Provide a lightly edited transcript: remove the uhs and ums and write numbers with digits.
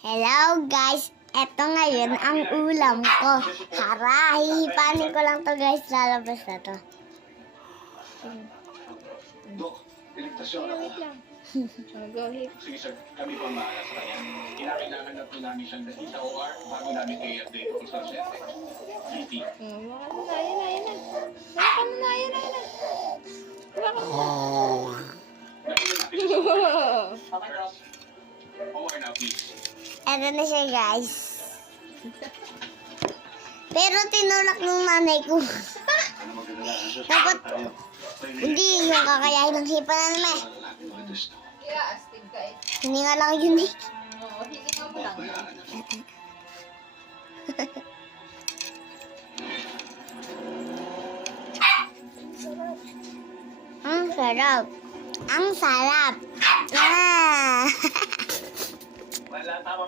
Hello guys, eto ngayon ang ulam ko. Hara, hihipanin ko lang to guys, lalabas na to. Dok, iligtasyon ako. Wait lang. Go ahead. Sige sir, kami po ang mahala sa kanya. Kinakailangan na po namin siyang dali sa OR bago namin kayo update kung saan siya. GT. Mga na, yan na. Wala ka na, yan na. Wala ka na. OR now please. Eto na siya guys. Pero tinulak ng nanay ko. Ano magdadala? Dapat, hindi yung kakayahin ng hipa na naman. Kaya astig ka eh. Hindi nga lang yun eh. Oo, hindi ka mo lang. Ang sarap. Ang sarap. Ah. Wala tama.